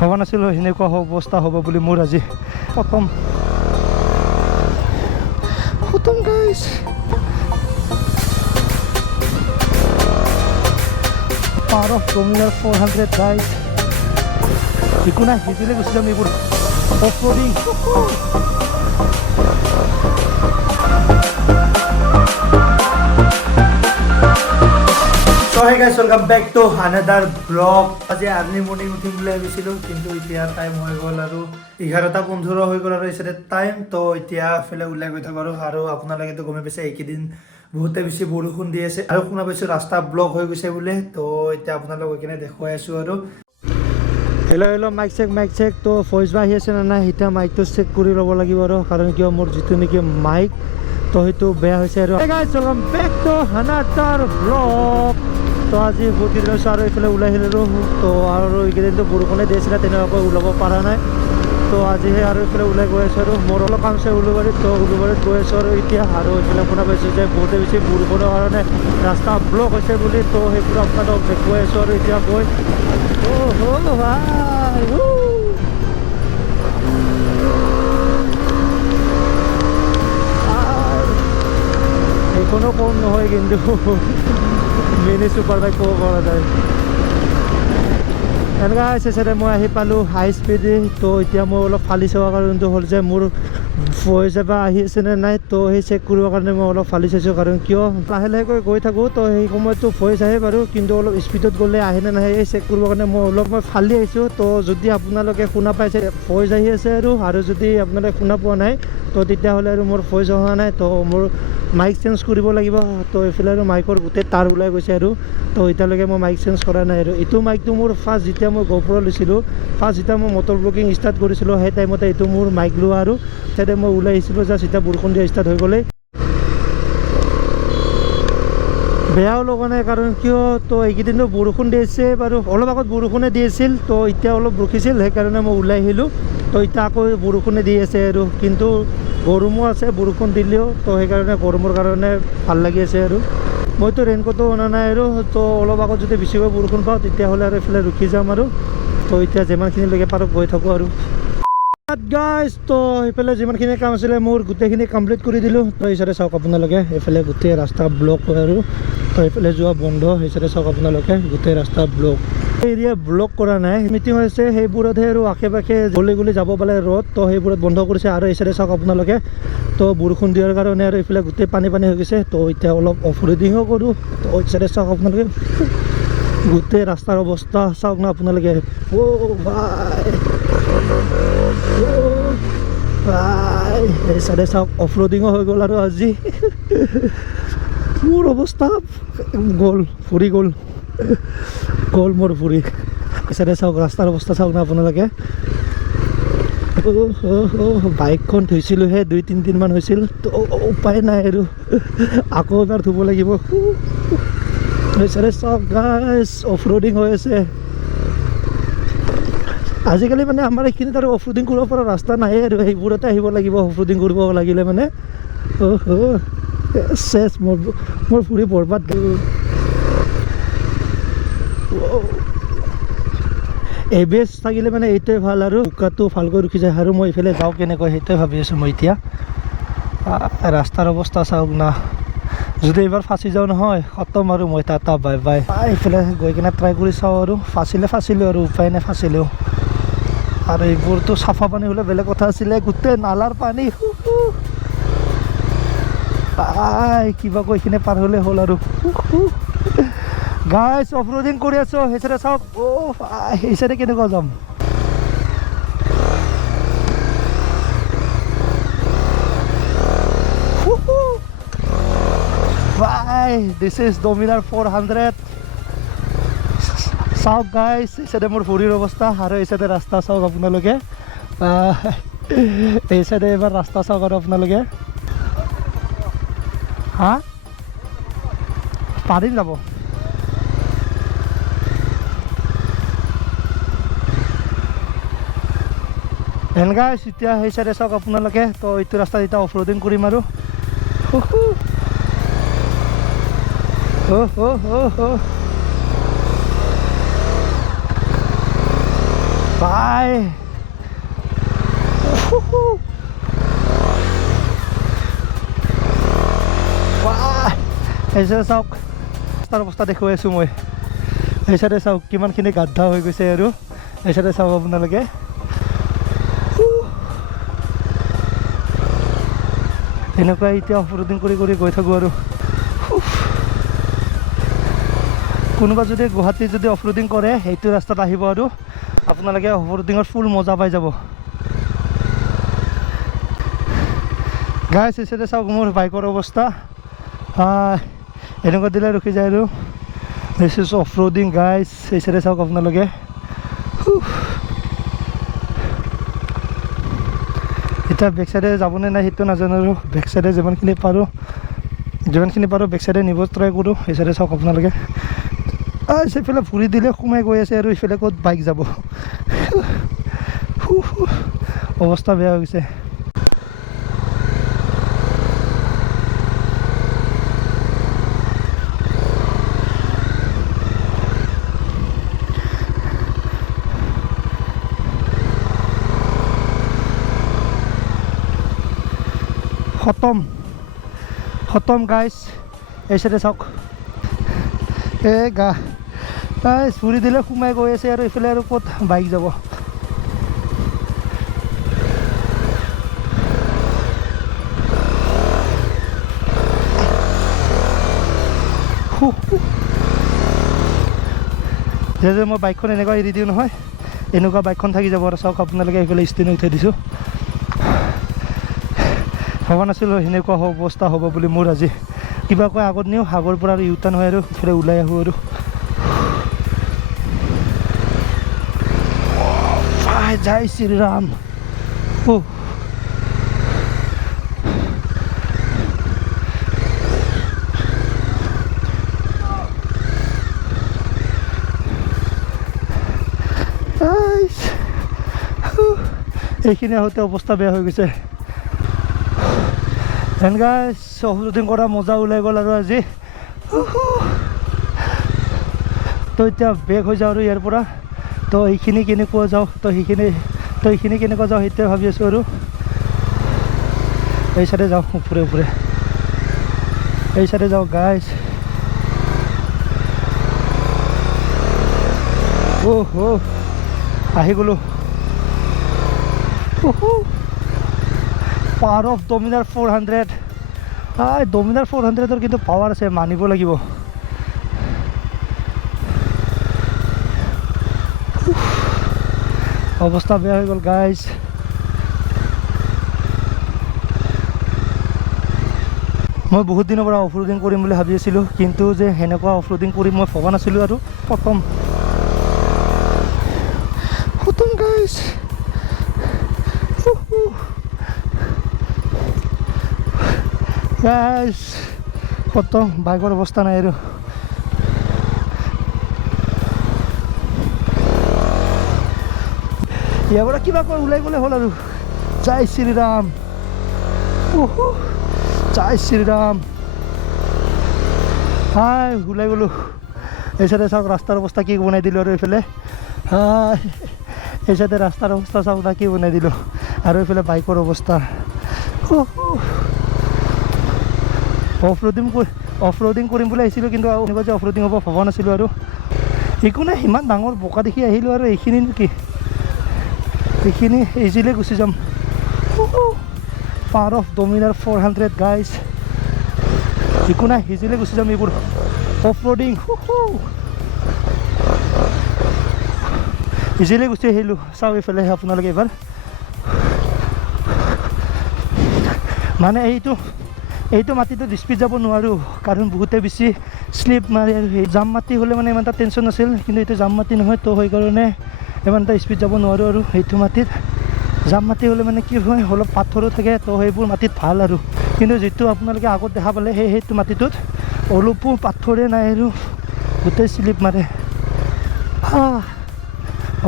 ভবা নাছিলোঁ সেনেকুৱা অৱস্থা হ'ব বুলি মোৰ আজি খতম guys power of Dominar 400 guys একো নাই সিজিলে গুচি যাম এইবোৰ of ৰ'ডিং So hey guys, welcome back to another vlog. আজি আৰ্লি মৰ্নিং উঠিম বুলি ভাবিছিলোঁ কিন্তু এতিয়া টাইম হৈ গ'ল আৰু 11:15 হৈ গ'ল আৰু এছাতে টাইম তো এতিয়া এফালে ওলাই গৈ থাকোঁ আৰু আপোনালোকেতো গমে পাইছে এইকেইদিন বহুতে বেছি বৰষুণ দি আছে আৰু শুনা পাইছোঁ ৰাস্তা ব্লক হৈ গৈছে বোলে তো এতিয়া আপোনালোক গৈ কিনে দেখুৱাই আছোঁ আৰু হেল্ল' মাইক চেক তো ভইচ বা আহি আছে নে নাই এতিয়া মাইকটো চেক কৰি ল'ব লাগিব আৰু কাৰণ কিয় মোৰ যিটো নেকি মাইক তো সেইটো বেয়া হৈছে আৰু hey guys, welcome back to another vlog. তো আজি বহুত দিন হৈছে আৰু এইফালে ওলাই আহিলোঁ তো আৰু এইকেইদিনতো বৰষুণে দিছিলে তেনেকুৱাকৈ ওলাব পৰা নাই তো আজিহে আৰু এইফালে ওলাই গৈ আছোঁ আৰু মোৰ অলপ কাম আছে উলুবাৰীত তো উলুবাৰীত গৈ আছোঁ আৰু এতিয়া আৰু এইফালে শুনা পাইছোঁ যে বহুতে বেছি বৰষুণৰ কাৰণে ৰাস্তা ব্লক হৈছে বুলি তো সেইবোৰ আপোনালোকক দেখুৱাই আছোঁ আৰু এতিয়া গৈ এইখনো কম নহয় কিন্তু মিনি ছুপাৰ বাইক ক'ব পৰা যায় এনেকুৱা হৈছে চাগে মই আহি পালোঁ হাই স্পীডে তো এতিয়া মই অলপ ফালি চোৱাৰ কাৰণটো হ'ল যে মোৰ ভইচ এবাৰ আহি আছে নে নাই তো সেই চেক কৰিবৰ কাৰণে মই অলপ ফালি চাইছোঁ কাৰণ কিয় লাহে লাহেকৈ গৈ থাকোঁ তো সেই সময়ততো ভইচ আহে বাৰু কিন্তু অলপ স্পীডত গ'লে আহে নে নাহে এই চেক কৰিবৰ কাৰণে মই ফালি আহিছোঁ তো যদি আপোনালোকে শুনা পাইছে ভইচ আহি আছে আৰু যদি আপোনালোকে শুনা পোৱা নাই তো তেতিয়াহ'লে আৰু মোৰ ভইচ অহা নাই তো মোৰ মাইক চেঞ্জ কৰিব লাগিব তো এইফালে আৰু মাইকৰ গোটেই তাঁৰ ওলাই গৈছে আৰু তো এতিয়ালৈকে মই মাইক চেঞ্জ কৰা নাই আৰু এইটো মাইকটো মোৰ ফাৰ্ষ্ট যেতিয়া মই GoPro লৈছিলোঁ ফাৰ্ষ্ট যেতিয়া মই মটৰ ব্লগিং ষ্টাৰ্ট কৰিছিলোঁ সেই টাইমতে এইটো মোৰ মাইক লোৱা আৰু তেতিয়া মই ওলাই আহিছিলোঁ জাষ্ট এতিয়া বৰষুণ দিয়া ষ্টাৰ্ট হৈ গ'লে বেয়াও লগা নাই কাৰণ কিয় তো এইকেইদিনতো বৰষুণ দি আছে বাৰু অলপ আগত বৰষুণে দি আছিল তো এতিয়া অলপ ৰখিছিল সেইকাৰণে মই ওলাই আহিলোঁ তো এতিয়া আকৌ বৰষুণে দি আছে আৰু কিন্তু গৰমো আছে বৰষুণ দিলেও তো সেইকাৰণে গৰমৰ কাৰণে ভাল লাগি আছে আৰু মইতো ৰেইনকোটো অনা নাই আৰু তো অলপ আগত যদি বেছিকৈ বৰষুণ পাওঁ তেতিয়াহ'লে আৰু এইফালে ৰখি যাম আৰু তো এতিয়া যিমানখিনিলৈকে পাৰোঁ গৈ থাকোঁ আৰু গাইজ তো সেইফালে যিমানখিনি কাম আছিলে মোৰ গোটেইখিনি কমপ্লিট কৰি দিলোঁ তো এইচাইডে চাওক আপোনালোকে এইফালে গোটেই ৰাস্তা ব্লক হয় আৰু তো এইফালে যোৱা বন্ধ সেইচাইডে চাওক আপোনালোকে গোটেই ৰাস্তা ব্লক এৰিয়া ব্লক কৰা নাই মিটিং হৈছে সেইবোৰতহে আৰু আশে পাশে গলি যাব পালে ৰ'দ তো সেইবোৰত বন্ধ কৰিছে আৰু এইচাইডে চাওক আপোনালোকে তো বৰষুণ দিয়াৰ কাৰণে আৰু এইফালে গোটেই পানী হৈ গৈছে তো এতিয়া অলপ অফ ৰোডিঙো কৰোঁ তো এইচাইডে চাওক আপোনালোকে গোটেই ৰাস্তাৰ অৱস্থা চাওক না আপোনালোকে এই চাইডে চাওক অফ ৰোডিঙো হৈ গ'ল আৰু আজি মোৰ অৱস্থা গ'ল ফুৰি গ'ল মোৰ ফুৰি এই চাইডে চাওক ৰাস্তাৰ অৱস্থা চাওক না আপোনালোকে বাইকখন ধুইছিলোঁহে 2-3 দিনমান হৈছিল তো উপায় নাই আৰু আকৌ এবাৰ ধুব লাগিব এই চাইডে চাওক গাইজ অফ ৰোডিং হৈ আছে আজিকালি মানে আমাৰ এইখিনিত আৰু অফ ৰোডিং কৰিব পৰা ৰাস্তা নাই আৰু সেইবোৰতে আহিব লাগিব অফ ৰোডিং কৰিব লাগিলে মানে চেচ মোৰ ফুৰি বৰবাদ এবেছ থাকিলে মানে এইটোৱে ভাল আৰু উকাটো ভালকৈ ৰখি যায় আৰু মই এইফালে যাওঁ কেনেকৈ সেইটোৱে ভাবি আছোঁ মই এতিয়া ৰাস্তাৰ অৱস্থা চাওক না যদি এইবাৰ ফাঁচি যাওঁ নহয় খতম আৰু মই টাটা বাই বাই এইফালে গৈ কিনে ট্ৰাই কৰি চাওঁ আৰু ফাঁচিলোঁ আৰু উপায় নাই ফাঁচিলেও আৰু এইবোৰতো চাফা পানী হ'লে বেলেগ কথা আছিলে গোটেই নালাৰ পানী কিবা কৈ কিনে পাৰ হ'লে হ'ল আৰু গাইজ অফ ৰোডিং কৰি আছোঁ সেইচাইডে চাওক সেইচাইডে কেনেকুৱা যাম দিছ ইজ ডমিনাৰ 400 চাওক গাইজ এইচাইডে মোৰ ভৰিৰ অৱস্থা আৰু এইচাইডে ৰাস্তা চাওক আপোনালোকে এইচাইডে এবাৰ ৰাস্তা চাওক আৰু আপোনালোকে পাৰিম যাব গাইজ এতিয়া সেই চাইডে চাওক আপোনালোকে তো এইটো ৰাস্তাত এতিয়া অফ ৰোডিং কৰিম আৰু ভাই ভাই এই চাওক ৰাস্তাৰ অৱস্থা দেখুৱাই আছোঁ মই এই চাইডে চাওক কিমানখিনি গাদ্ধা হৈ গৈছে আৰু এই চাইডে চাওক আপোনালোকে এনেকুৱা এতিয়া অফৰোডিং কৰি কৰি গৈ থাকোঁ আৰু কোনোবা যদি গুৱাহাটীত যদি অফৰোডিং কৰে সেইটো ৰাস্তাত আহিব আৰু আপোনালোকে অফৰোডিঙৰ ফুল মজা পাই যাব গাইছ এই চাইডে চাওক মোৰ বাইকৰ অৱস্থা এনেকুৱা দিলে ৰখি যায় আৰু দিছ ইজ অফৰোডিং গাইছ এই চাইডে চাওক আপোনালোকে এতিয়া বেক চাইডে যাবনে নাই সেইটো নাজানো আৰু বেক চাইডে যিমানখিনি পাৰোঁ বেক চাইডে নিব ট্ৰাই কৰোঁ এই চাইডে চাওক আপোনালোকে সেইফালে ভৰি দিলে সোমাই গৈ আছে আৰু ইফালে ক'ত বাইক যাব অৱস্থা বেয়া হৈ গৈছে খতম গাইছ এই চাইডে চাওক গাইছ ভৰি দিলে সোমাই গৈ আছে আৰু ইফালে আৰু ক'ত বাইক যাব যে মই বাইকখন এনেকুৱা এৰি দিওঁ নহয় এনেকুৱা বাইকখন থাকি যাব আৰু চাওক আপোনালোকে এইফালে ষ্টেণ্ডত উঠাই দিছোঁ ভবা নাছিলোঁ সেনেকুৱা অৱস্থা হ'ব বুলি মোৰ আজি কিবা কয় আগত নিওঁ আগৰ পৰা আৰু ইউটাৰ্ণ হয় আৰু ইফালে ওলাই আহোঁ আৰু জয় শ্ৰীৰাম এইখিনি আহোঁতে অৱস্থা বেয়া হৈ গৈছে গাইছ অফৰোডিং কৰা মজা ওলাই গ'ল আৰু আজি তো এতিয়া বেক হৈ যাওঁ আৰু ইয়াৰ পৰা তো এইখিনি কেনেকুৱা যাওঁ তো এইখিনি কেনেকুৱা যাওঁ সেইটোৱে ভাবি আছোঁ আৰু এই চাইডে যাওঁ ওপৰে এই চাইডে যাওঁ গাইছ আহি গ'লোঁ পাৱাৰ অফ ডমিনাৰ 400 ডমিনাৰ 400ৰ কিন্তু পাৱাৰ আছে মানিব লাগিব অৱস্থা বেয়া হৈ গ'ল গাইছ মই বহুত দিনৰ পৰা অফৰোডিং কৰিম বুলি ভাবি আছিলোঁ কিন্তু যে সেনেকুৱা অফৰোডিং কৰিম মই ভবা নাছিলোঁ আৰু খতম গাইছ গাইছ খতম বাইকৰ অৱস্থা নাই আৰু ইয়াৰ পৰা কিবা কৈ ওলাই গ'লে হ'ল আৰু জয় শ্ৰীৰাম জয় শ্ৰীৰাম ওলাই গ'লোঁ এই চাইডে চাওক ৰাস্তাৰ অৱস্থা কি বনাই দিলোঁ আৰু এইফালে এই চাইডে ৰাস্তাৰ অৱস্থা চাওক কি বনাই দিলোঁ আৰু এইফালে বাইকৰ অৱস্থা অফৰোডিং কৰিম বুলি আহিছিলোঁ কিন্তু এনেকুৱা যে অফৰোডিং হ'ব ভবা নাছিলোঁ আৰু একো নাই ইমান ডাঙৰ বোকা দেখি আহিলোঁ আৰু এইখিনি নেকি এইখিনি ইজিলি গুচি যাম পাৱাৰ অফ ডমিনাৰ 400 গাইছ একো নাই ইজিলি গুচি যাম এইবোৰ অফৰোডিং ইজিলি গুচি আহিলোঁ চাওক এইফালে আপোনালোকে এবাৰ মানে এইটো মাটিটো স্পীড যাব নোৱাৰোঁ কাৰণ বহুতে বেছি শ্লিপ মাৰে আৰু সেই জাম মাটি হ'লে মানে ইমান এটা টেনশ্যন নাছিল কিন্তু এইটো জাম মাটি নহয় তো সেইকাৰণে ইমান এটা স্পীড যাব নোৱাৰোঁ আৰু সেইটো মাটিত জাম মাটি হ'লে মানে কি হয় অলপ পাথৰো থাকে তো সেইবোৰ মাটিত ভাল আৰু কিন্তু যিটো আপোনালোকে আগত দেখা পালে সেইটো মাটিটোত অলপো পাথৰে নাই আৰু গোটেই শ্লিপ মাৰে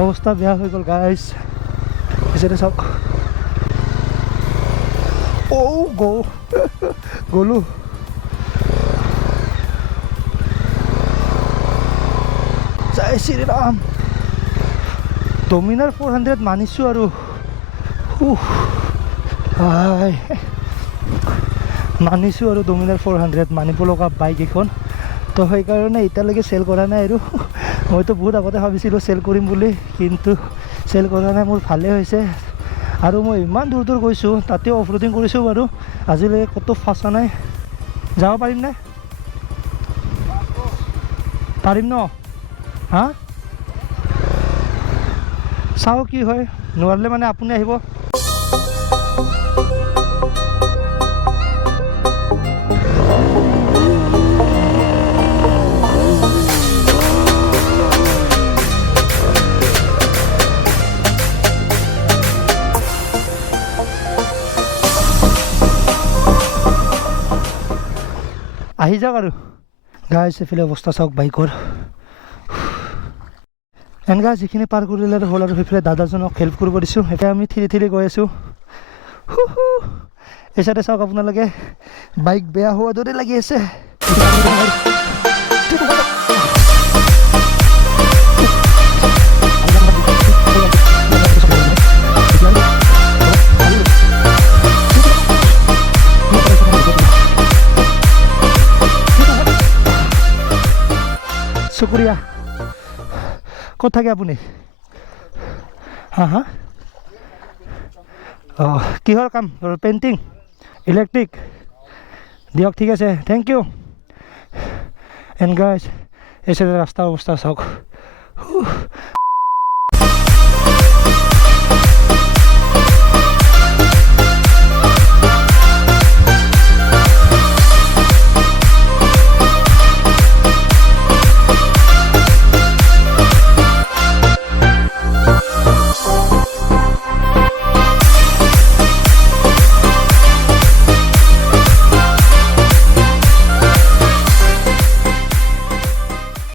অৱস্থা বেয়া হৈ গ'ল গাইছ পিছতে চাওক গ'লোঁ জয় শ্ৰীৰাম ডমিনাৰ 400 মানিছোঁ আৰু মানিছোঁ আৰু ডমিনাৰ 400 মানিব লগা বাইক এখন তো সেইকাৰণে এতিয়ালৈকে চেল কৰা নাই আৰু মইতো বহুত আগতে ভাবিছিলোঁ চেল কৰিম বুলি কিন্তু চেল কৰা নাই মোৰ ভালেই হৈছে আৰু মই ইমান দূৰ দূৰ গৈছোঁ তাতেও অফ ৰোডিং কৰিছোঁ বাৰু আজিলৈকে ক'তো ফচা নাই যাব পাৰিম নে পাৰিম ন হা চাওঁ কি হয় নোৱাৰিলে মানে আপুনি আহিব আহি যাওক আৰু গাইছ এইফালে অৱস্থা চাওক বাইকৰ এনেকুৱা যিখিনি পাৰ কৰিলে হ'ল আৰু সেইফালে দাদাজনক হেল্প কৰিব দিছোঁ এতিয়া আমি থিৰি থিৰি গৈ আছোঁ এই চাইডে চাওক আপোনালোকে বাইক বেয়া হোৱা দৰে লাগি আছে শুক্ৰিয়া ক'ত থাকে আপুনি হা হা অঁ কিহৰ কাম পেইণ্টিং ইলেক্ট্ৰিক দিয়ক ঠিক আছে থেংক ইউ এণ্ড গাইজ এই চাইডে ৰাস্তাৰ অৱস্থা চাওক